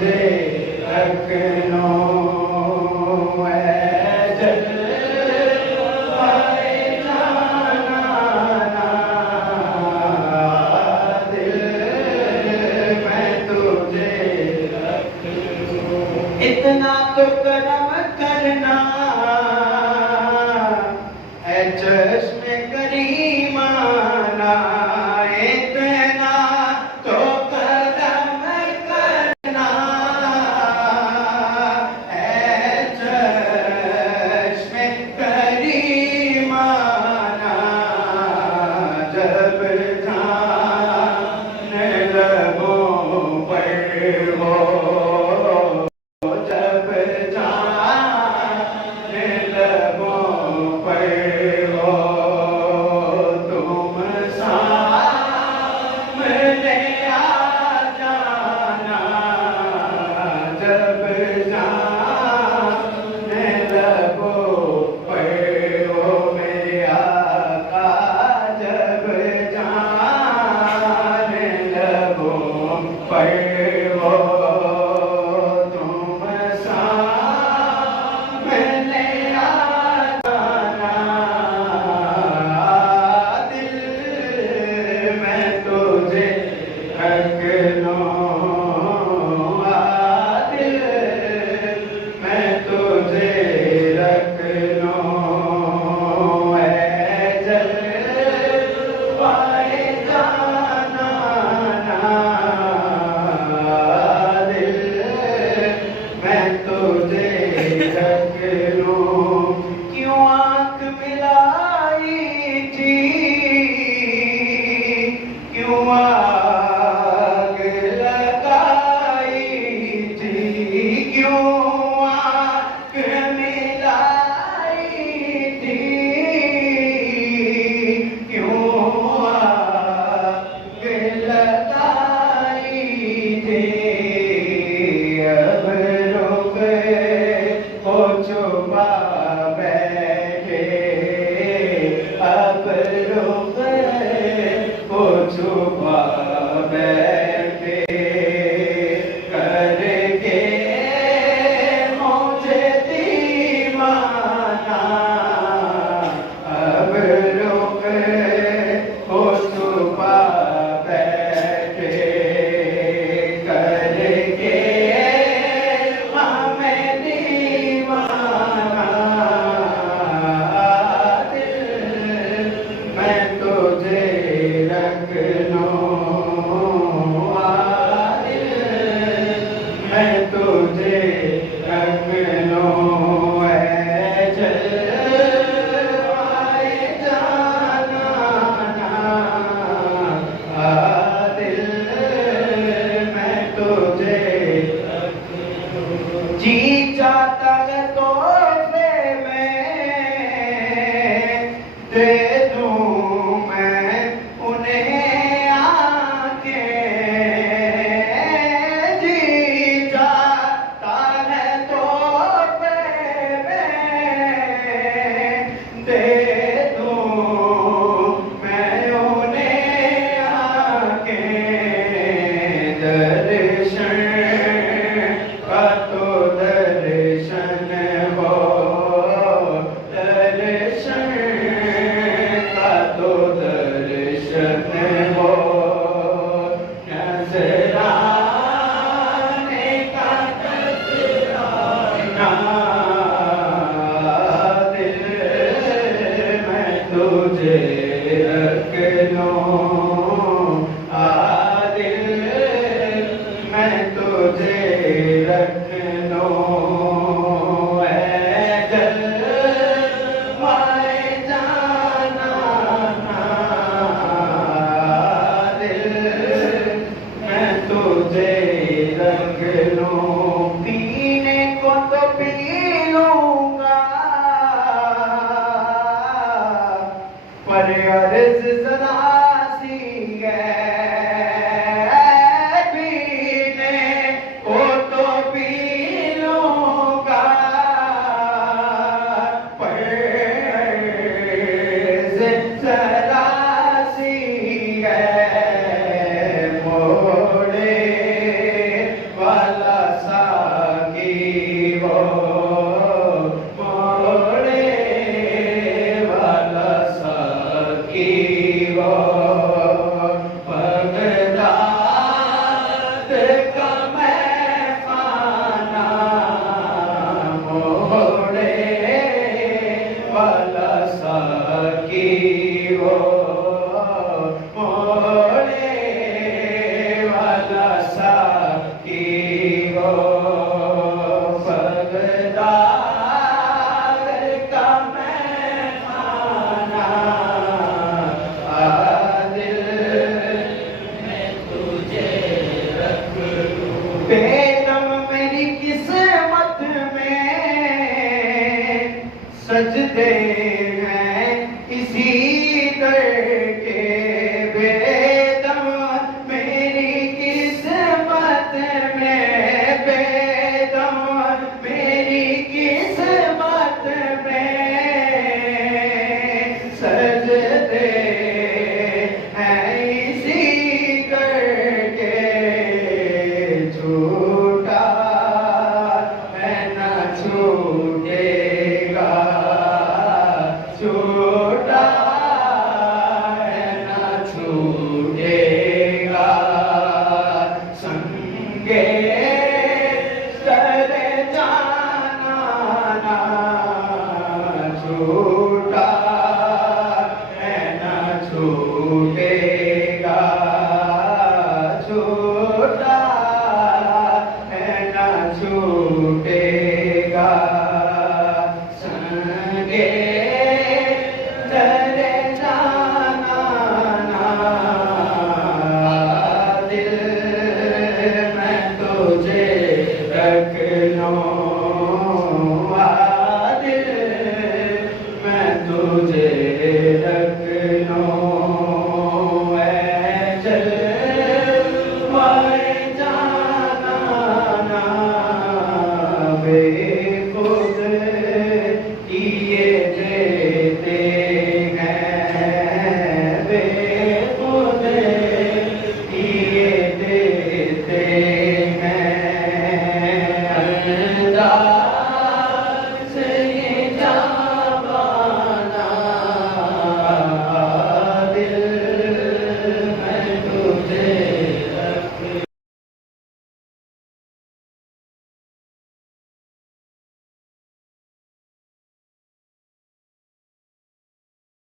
तुझे रखनो है जलवाए जाना दिल मैं तुझे रखनो। इतना तो करम करना है चश्मे करीमाना, इतना तो करम करना है चश्मे करीमाना, जब जान लबों पर हो, जब जान लबों पर हो, तुम सामने आ जाना, जब जान लबों पर हो मेरे आका, जब जान लबों पर हो, तुम सामने आ जाना दिल मैं तुझे रख लूं, दिल मैं तुझे रख लूं, है जलवाए जाना दिल मैं तुझे रख लूं। क्यों आँख मिलाई थी, क्यों आग लगाई थी, क्यों आँख मिलाई थी, क्यों आग लगाई थी, अब रुक हो छुपा बैठे, अब रुक हो छुपा बैठे, करके मुझे दीवाना, अब रुक हो छुपा बैठे, करके हमें दीवाना दिल मैं तुझे रख लूं, दिल मैं तुझे रख लूं, है जलवाए जाना दिल मैं तुझे रख लूं। जी चाहता है तोहफे में दे दूं मैं उन्हें आके, जी चाहता है तोहफे में दे दूं मैं उन्हें आके, दर्शन का तो दर्शन हो, दर्शन का तो दर्शन हो, नजराने का नजराना दिल मैं तुझे रख लूं, दिल मैं तुझे रख लूं, है जलवाए जाना दिल मैं तुझे रख लूं। पीने को तो पी लूंगा पर अर्ज़ ज़रा सी है, पीने को तो पी लूंगा पर अर्ज़ ज़रा सी है, मोड़े वाला बेदम मेरी किस्मत में सजदे हैं इसी दर के, बेदम मेरी किस्मत में, बेदम मेरी किस्मत में सजदे हैं इसी करके, झूठा है ना छूटेगा, झूठा है ना छूटेगा, संगे